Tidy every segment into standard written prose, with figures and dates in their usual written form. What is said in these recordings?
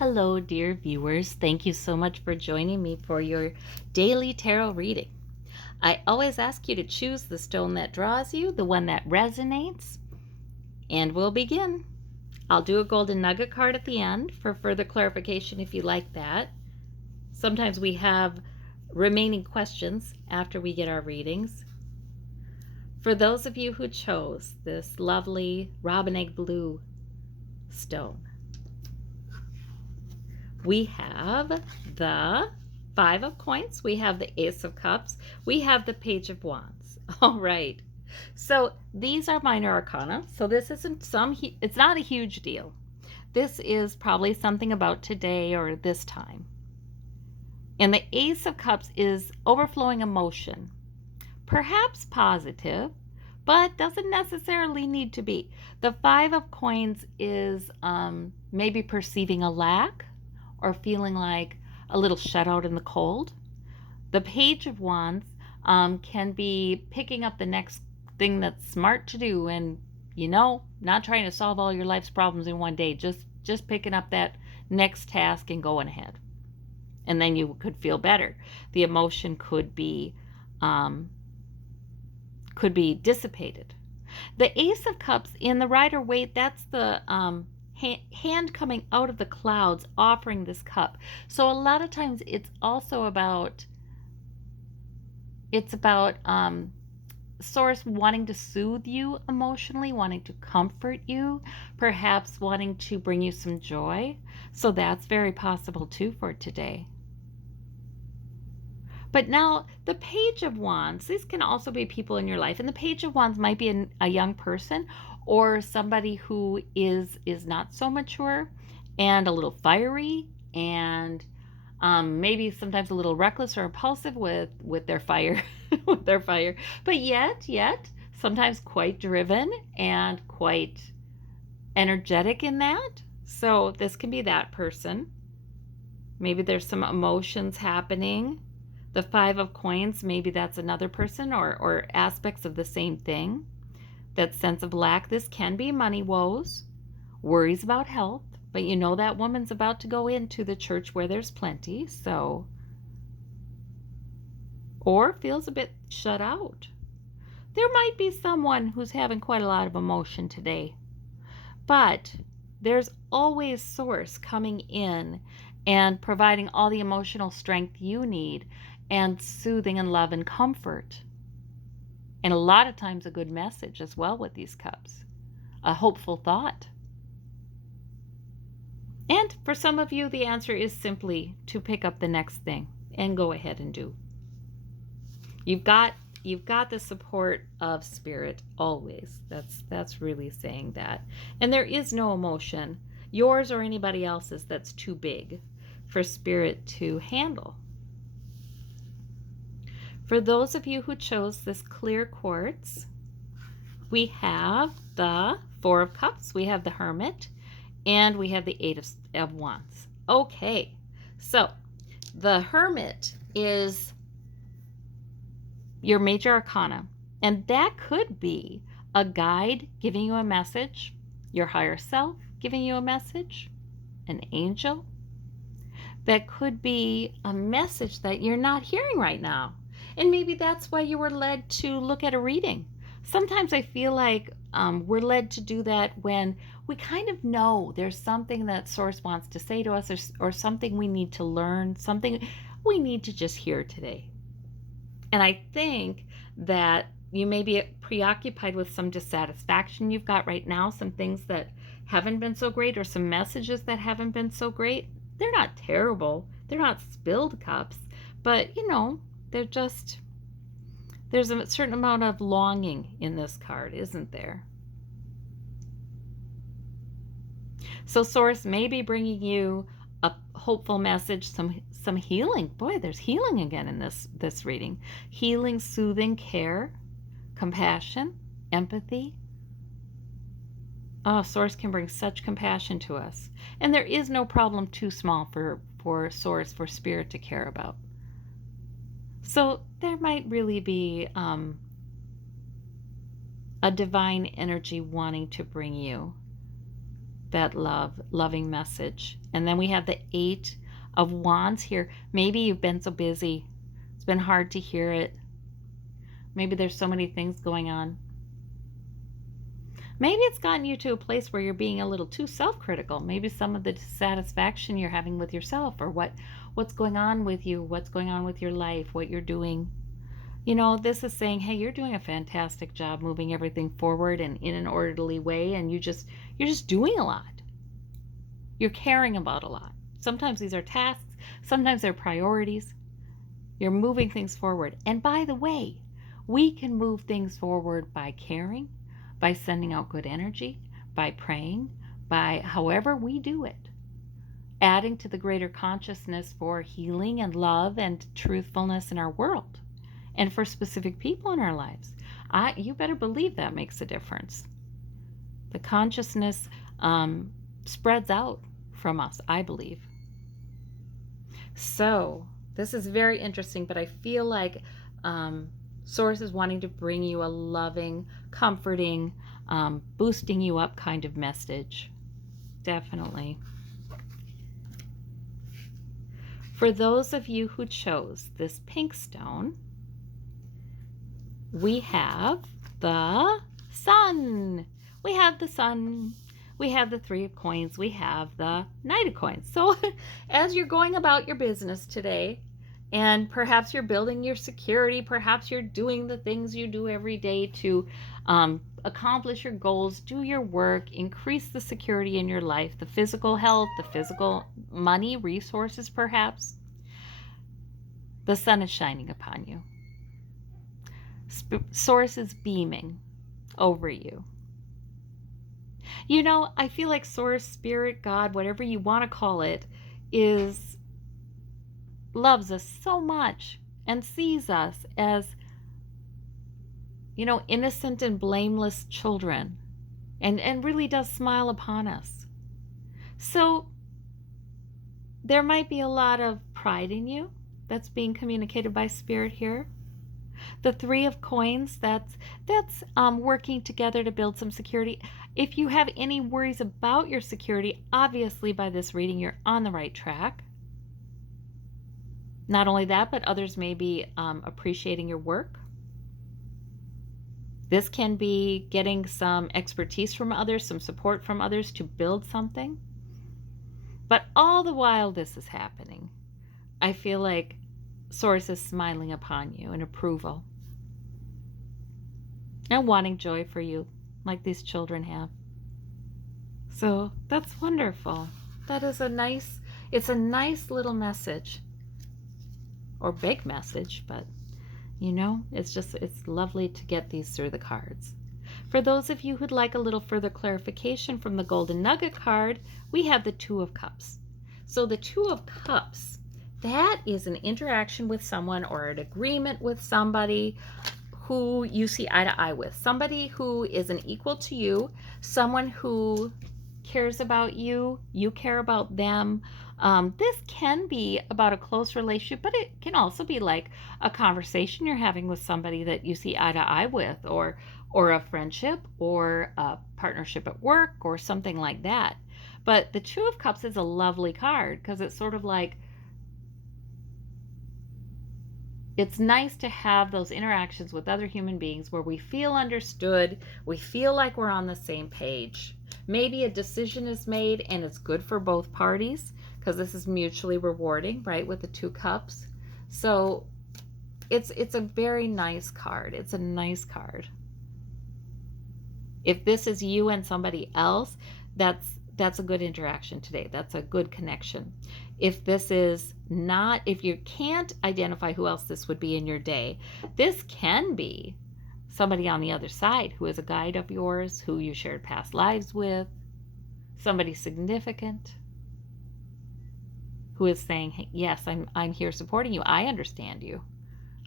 Hello, dear viewers. Thank you so much for joining me for your daily tarot reading. I always ask you to choose the stone that draws you, the one that resonates, and we'll begin. I'll do a golden nugget card at the end for further clarification if you like that. Sometimes we have remaining questions after we get our readings. For those of you who chose this lovely robin egg blue stone, we have the Five of Coins, we have the Ace of Cups, we have the Page of Wands. All right. So these are minor arcana. So this isn't it's not a huge deal. This is probably something about today or this time. And the Ace of Cups is overflowing emotion, perhaps positive, but doesn't necessarily need to be. The Five of Coins is maybe perceiving a lack or feeling like a little shut out in the cold. The Page of Wands can be picking up the next thing that's smart to do and, not trying to solve all your life's problems in one day, just picking up that next task and going ahead. And then you could feel better. The emotion could be dissipated. The Ace of Cups in the Rider-Waite, that's the hand coming out of the clouds offering this cup. So a lot of times it's also about Source wanting to soothe you emotionally, wanting to comfort you, perhaps wanting to bring you some joy. So that's very possible too for today. But now the Page of Wands, these can also be people in your life. And the Page of Wands might be a young person or somebody who is not so mature and a little fiery and maybe sometimes a little reckless or impulsive with their fire, with their fire. But yet sometimes quite driven and quite energetic in that. So this can be that person. Maybe there's some emotions happening. The Five of Coins, maybe that's another person or aspects of the same thing. That sense of lack. This can be money woes, worries about health, but you know that woman's about to go into the church where there's plenty, so. Or feels a bit shut out. There might be someone who's having quite a lot of emotion today, but there's always Source coming in and providing all the emotional strength you need and soothing and love and comfort. And a lot of times a good message as well with these cups. A hopeful thought. And for some of you, the answer is simply to pick up the next thing and go ahead and do. You've got the support of Spirit always. That's really saying that. And there is no emotion, yours or anybody else's, that's too big for Spirit to handle. For those of you who chose this clear quartz, we have the Four of Cups, we have the Hermit, and we have the Eight of Wands. Okay, so the Hermit is your major arcana, and that could be a guide giving you a message, your higher self giving you a message, an angel. That could be a message that you're not hearing right now. And maybe that's why you were led to look at a reading. Sometimes I feel like we're led to do that when we kind of know there's something that Source wants to say to us or something we need to learn, something we need to just hear today. And I think that you may be preoccupied with some dissatisfaction you've got right now, some things that haven't been so great or some messages that haven't been so great. They're not terrible. They're not spilled cups, but they're just, there's a certain amount of longing in this card, isn't there? So Source may be bringing you a hopeful message, some healing. Boy, there's healing again in this reading. Healing, soothing, care, compassion, empathy. Oh, Source can bring such compassion to us. And there is no problem too small for Source, for Spirit to care about. So there might really be a divine energy wanting to bring you that loving message. And then we have the 8 of Wands here. Maybe you've been so busy. It's been hard to hear it. Maybe there's so many things going on. Maybe it's gotten you to a place where you're being a little too self-critical. Maybe some of the dissatisfaction you're having with yourself, or what's going on with you, what's going on with your life, what you're doing. You know, this is saying, hey, you're doing a fantastic job moving everything forward and in an orderly way, and you're just doing a lot. You're caring about a lot. Sometimes these are tasks, sometimes they're priorities. You're moving things forward. And by the way, we can move things forward by caring, by sending out good energy, by praying, by however we do it, adding to the greater consciousness for healing and love and truthfulness in our world and for specific people in our lives. You better believe that makes a difference. The consciousness spreads out from us, I believe. So this is very interesting, but I feel like Source is wanting to bring you a loving, comforting, boosting you up kind of message. Definitely. For those of you who chose this pink stone, we have the Sun. We have the Sun. We have the 3 of coins. We have the Knight of coins. So as you're going about your business today, and perhaps you're building your security, perhaps you're doing the things you do every day to accomplish your goals, do your work, increase the security in your life, the physical health, the physical money, resources perhaps, the sun is shining upon you. Source is beaming over you. You know, I feel like Source, Spirit, God, whatever you want to call it, loves us so much and sees us as, you know, innocent and blameless children, and really does smile upon us. So there might be a lot of pride in you that's being communicated by Spirit here. The 3 of coins, that's working together to build some security. If you have any worries about your security, obviously by this reading you're on the right track. Not only that, but others may be appreciating your work. This can be getting some expertise from others, some support from others to build something. But all the while this is happening, I feel like Source is smiling upon you in approval and wanting joy for you like these children have. So that's wonderful. That is it's a nice little message, or big message, but you know, it's lovely to get these through the cards. For those of you who'd like a little further clarification from the Golden Nugget card, we have the 2 of Cups. So the 2 of Cups, that is an interaction with someone or an agreement with somebody who you see eye to eye with. Somebody who is an equal to you, someone who cares about you, you care about them. This can be about a close relationship, but it can also be like a conversation you're having with somebody that you see eye to eye with, or a friendship, or a partnership at work, or something like that. But the 2 of Cups is a lovely card because it's sort of like, it's nice to have those interactions with other human beings where we feel understood, we feel like we're on the same page. Maybe a decision is made and it's good for both parties because this is mutually rewarding, right, with the 2 cups. So it's a very nice card. It's a nice card. If this is you and somebody else, that's a good interaction today. That's a good connection. If this is not, if you can't identify who else this would be in your day, this can be somebody on the other side who is a guide of yours, who you shared past lives with, somebody significant who is saying, hey, yes, I'm here supporting you. I understand you.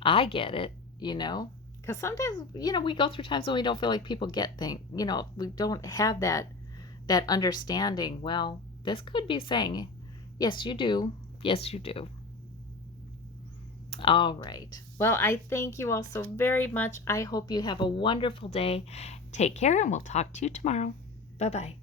I get it, you know, because sometimes, you know, we go through times when we don't feel like people get things, you know, we don't have that understanding. Well, this could be saying, yes, you do. Yes, you do. All right. Well, I thank you all so very much. I hope you have a wonderful day. Take care, and we'll talk to you tomorrow. Bye-bye.